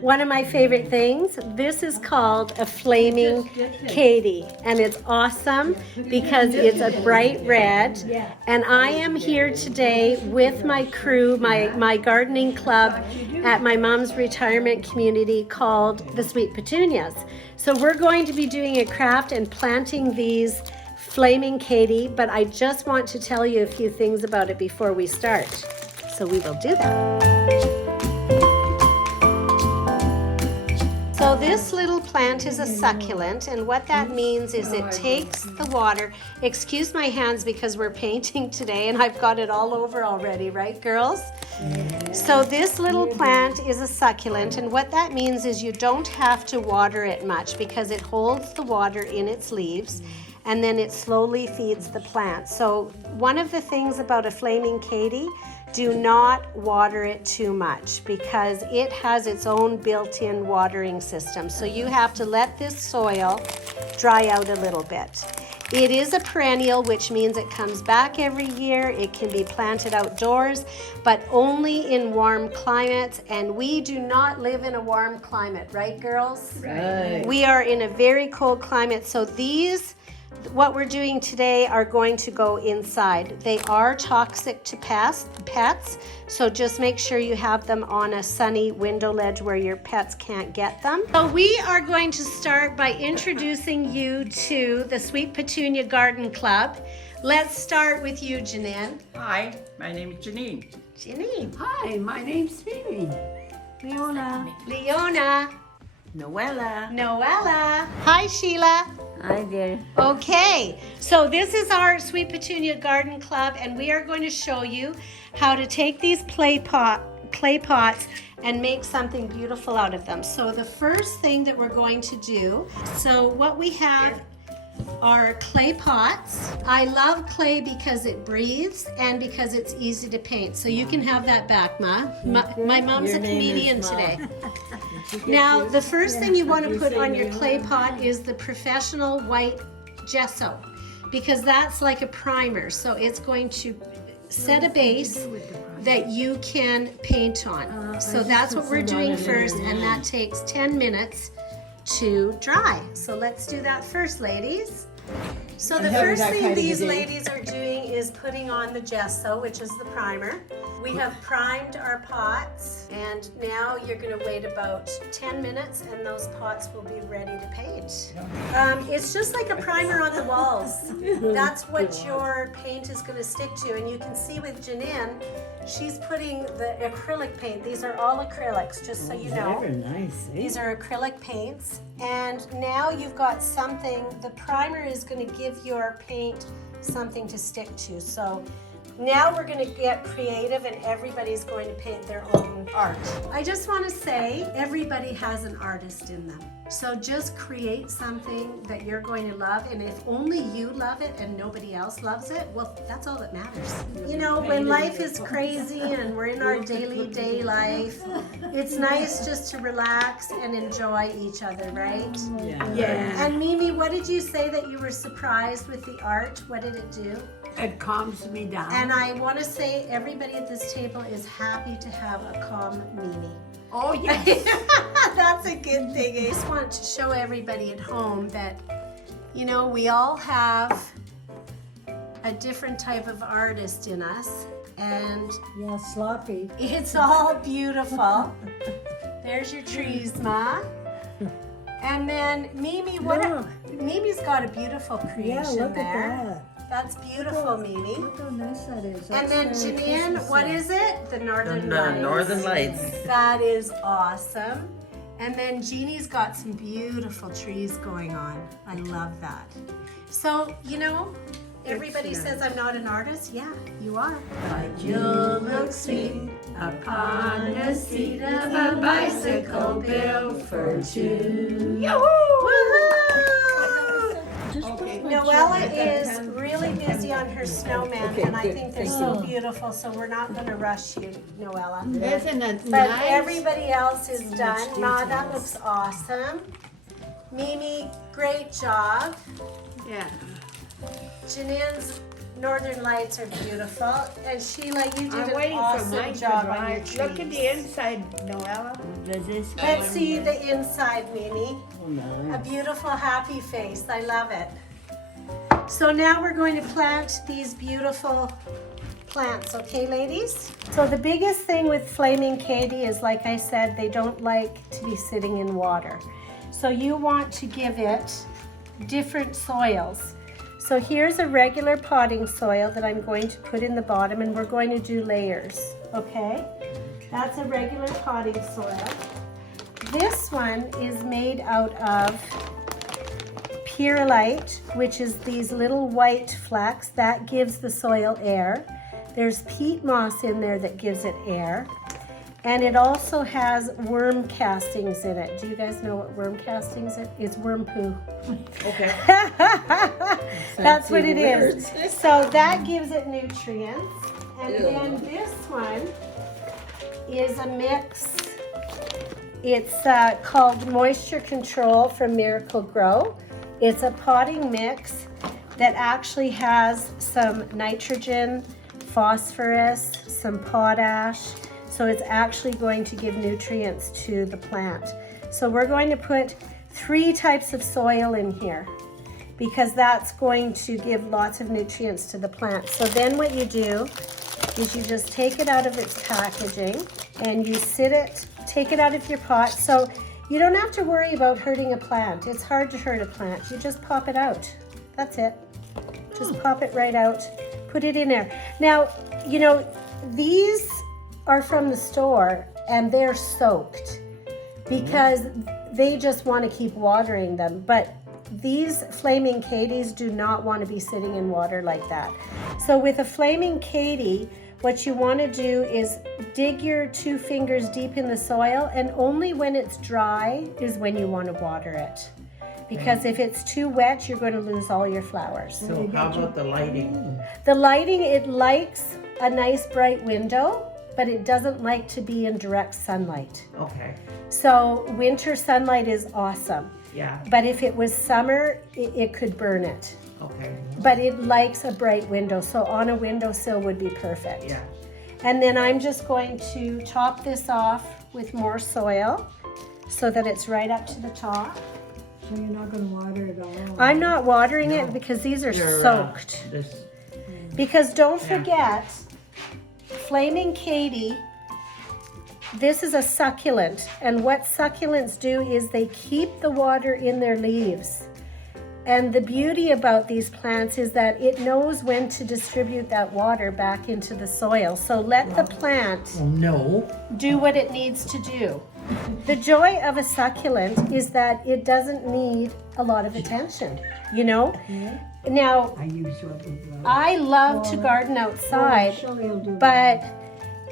one of my favorite things. This is called a Flaming Katie, and it's awesome because it's a bright red. And I am here today with my crew, my gardening club at my mom's retirement community called the Sweet Petunias. So we're going to be doing a craft and planting these Flaming Katie, but I just want to tell you a few things about it before we start. So we will do that. So this little plant is a succulent, and what that means is it takes the water. Excuse my hands because we're painting today and I've got it all over already, right girls? So this little plant is a succulent, and what that means is you don't have to water it much because it holds the water in its leaves and then it slowly feeds the plant. So one of the things about a Flaming Katie, do not water it too much because it has its own built-in watering system. So you have to let this soil dry out a little bit. It is a perennial, which means it comes back every year. It can be planted outdoors, but only in warm climates. And we do not live in a warm climate, right, girls? Right. We are in a very cold climate. So these, what we're doing today, are going to go inside. They are toxic to pets, so just make sure you have them on a sunny window ledge where your pets can't get them. So we are going to start by introducing you to the Sweet Petunia Garden Club. Let's start with you, Janine. Hi, my name is Janine. Janine. Hi, my name's Mimi. Leona. Leona. Noella. Noella. Hi, Sheila. Hi there. Okay, so this is our Sweet Petunia Garden Club, and we are going to show you how to take these clay pots and make something beautiful out of them. So the first thing that we're going to do, so what we have are clay pots. I love clay because it breathes and because it's easy to paint. So you can have that back, Ma. My mom's a comedian today. Now, the first thing you want to put on your clay pot is the professional white gesso, because that's like a primer. So it's going to set a base that you can paint on. So that's what we're doing first, and that takes 10 minutes to dry. So let's do that first, ladies. So the first thing these ladies are doing is putting on the gesso, which is the primer. We have primed our pots, and now you're going to wait about 10 minutes and those pots will be ready to paint. It's just like a primer on the walls. That's what your paint is going to stick to, and you can see with Janine, she's putting the acrylic paint. These are all acrylics, just so you know. Very nice. These are acrylic paints, and now you've got something. The primer is going to give your paint something to stick to. So now we're going to get creative, and everybody's going to paint their own art. I just want to say everybody has an artist in them. So just create something that you're going to love, and if only you love it and nobody else loves it, well, that's all that matters. You know, when life is crazy and we're in our daily day life, it's nice just to relax and enjoy each other, right? Yeah. And Mimi, what did you say that you were surprised with the art? What did it do? It calms me down. And I want to say everybody at this table is happy to have a calm Mimi. Oh, yes. That's a good thing. I just want to show everybody at home that, you know, we all have a different type of artist in us, and Yeah, sloppy. it's all beautiful. There's your trees, Ma. And then Mimi, Look. Mimi's got a beautiful creation Yeah, look there. at that. That's beautiful, Mimi. Look how nice that is. And That's then very Janine, Christmassy. what is it? The Northern Lights. Northern Lights. That is awesome. And then Jeannie's got some beautiful trees going on. I love that. So, you know, everybody says I'm not an artist. Yeah, you are. But you'll look sweet upon the seat of a bicycle built for two. Woohoo! Okay. Noella is really busy on her snowman, and I think they're so beautiful, so we're not going to rush you, Noella. Isn't it But nice? everybody else is done. Ma, that looks awesome. Mimi, great job. Yeah. Janine's Northern Lights are beautiful. And Sheila, you did I'm an waiting for awesome mine to job on dry. your trees. Look at the inside, Noella. Does this Let's see the inside, Mimi. Oh, no. A beautiful, happy face. I love it. So now we're going to plant these beautiful plants, okay, ladies? So the biggest thing with Flaming Katie is, like I said, they don't like to be sitting in water. So you want to give it different soils. So here's a regular potting soil that I'm going to put in the bottom, and we're going to do layers, okay? That's a regular potting soil. This one is made out of perlite, which is these little white flecks that gives the soil air. There's peat moss in there that gives it air. And it also has worm castings in it. Do you guys know what worm castings is? It's worm poo. Okay. That's what it is. So that gives it nutrients. And Ew. then this one is a mix. It's called Moisture Control from Miracle Grow. It's a potting mix that actually has some nitrogen, phosphorus, some potash. So it's actually going to give nutrients to the plant. So we're going to put 3 types of soil in here because that's going to give lots of nutrients to the plant. So then what you do is you just take it out of its packaging and you take it out of your pot. So you don't have to worry about hurting a plant. It's hard to hurt a plant. You just pop it out. That's it. Just pop it right out. Put it in there. Now, you know, these are from the store and they're soaked because they just want to keep watering them. But these Flaming Katies do not want to be sitting in water like that. So with a Flaming Katie, what you want to do is dig your 2 fingers deep in the soil, and only when it's dry is when you want to water it. Because if it's too wet, you're going to lose all your flowers. So how about the lighting? The lighting, it likes a nice bright window, but it doesn't like to be in direct sunlight. Okay. So winter sunlight is awesome. Yeah. But if it was summer, it could burn it. Okay. But it likes a bright window, so on a windowsill would be perfect. Yeah. And then I'm just going to top this off with more soil so that it's right up to the top. So you're not going to water it all? I'm not watering it because these are Your, soaked. this, Because don't Yeah. forget, Flaming Katie, this is a succulent, and what succulents do is they keep the water in their leaves. And the beauty about these plants is that it knows when to distribute that water back into the soil. So let the plant oh no. do what it needs to do. The joy of a succulent is that it doesn't need a lot of attention, you know? Now, I use rubber gloves. I love to garden outside, but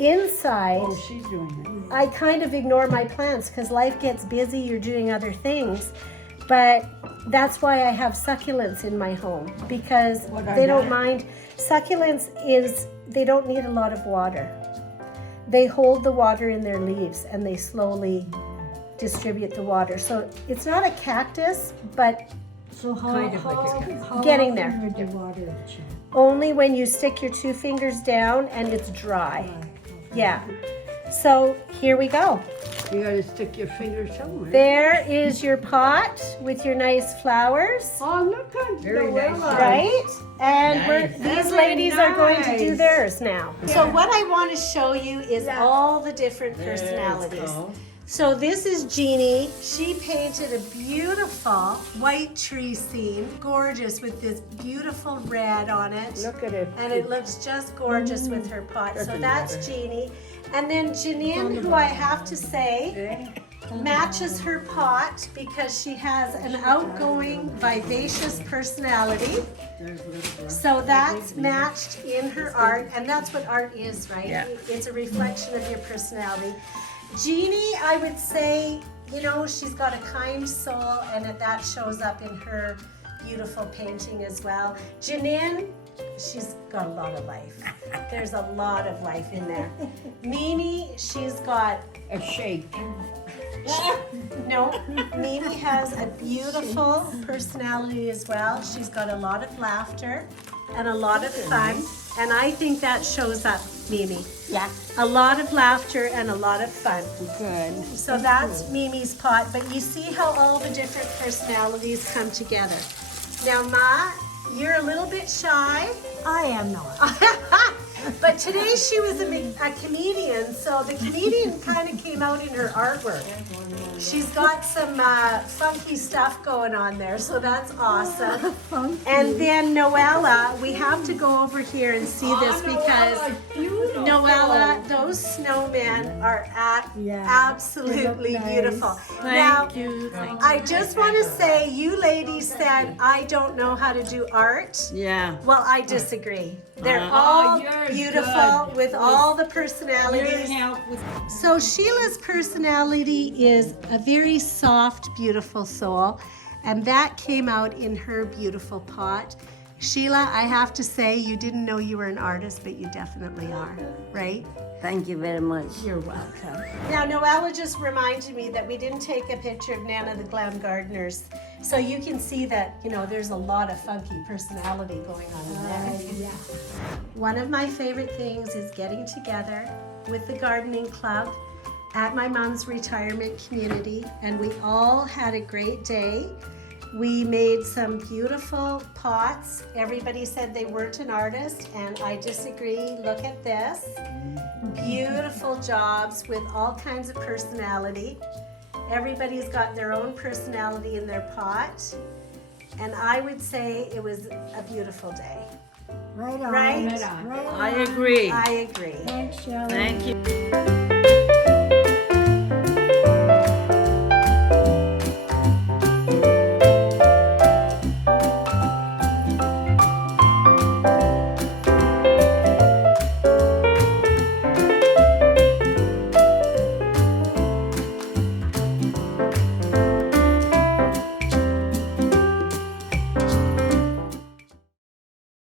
inside, Oh, she's doing I kind of ignore my plants because life gets busy, you're doing other things. But that's why I have succulents in my home, because What are they don't they? mind. Succulents they don't need a lot of water. They hold the water in their leaves and they slowly distribute the water. So it's not a cactus, but So Kind of like a cat. how Getting often there. would you water it, Jen? only when you stick your 2 fingers down and it's dry. Yeah. So here we go. You got to stick your finger somewhere. There is your pot with your nice flowers. Oh, look at Very nice. Noella. Right? And Nice. these Very ladies are going to do nice. theirs now. So what I want to show you is Yeah. all the different Let's personalities. go. So this is Jeannie. She painted a beautiful white tree scene, gorgeous with this beautiful red on it. Look at it. And it looks just gorgeous with her pot. So Doesn't that's matter. Jeannie. And then Janine, who I have to say matches her pot because she has an outgoing, vivacious personality. So that's matched in her art, and that's what art is, right? Yeah. It's a reflection of your personality. Jeannie, I would say, you know, she's got a kind soul, and that shows up in her beautiful painting as well. Janine, she's got a lot of life. There's a lot of life in there. Mimi, she's got A shake. no, Mimi has a beautiful personality as well. She's got a lot of laughter. and a lot of fun. And I think that shows up, Mimi. Yeah. A lot of laughter and a lot of fun. Good. So that's Mimi's pot, but you see how all the different personalities come together. Now, Ma, you're a little bit shy, I am not. but today she was a comedian, so the comedian kind of came out in her artwork. She's got some funky stuff going on there, so that's awesome. And then Noella, we have to go over here and see this because Noella, those snowmen are absolutely beautiful. Now, I just want to say, you ladies said I don't know how to do art. Yeah. Well, I disagree. They're all beautiful with all the personalities. So Sheila's personality is a very soft, beautiful soul, and that came out in her beautiful pot. Sheila, I have to say, you didn't know you were an artist, but you definitely are, right? Thank you very much. You're welcome. Now, Noella just reminded me that we didn't take a picture of Nana the Glam Gardeners. So you can see that, you know, there's a lot of funky personality going on in there. One of my favorite things is getting together with the gardening club at my mom's retirement community, and we all had a great day. We made some beautiful pots. Everybody said they weren't an artist, and I disagree. Look at this. Beautiful jobs with all kinds of personality. Everybody's got their own personality in their pot. And I would say it was a beautiful day. Right on. Right? Right on. I agree. I agree. Thanks, Shelley. Thank you.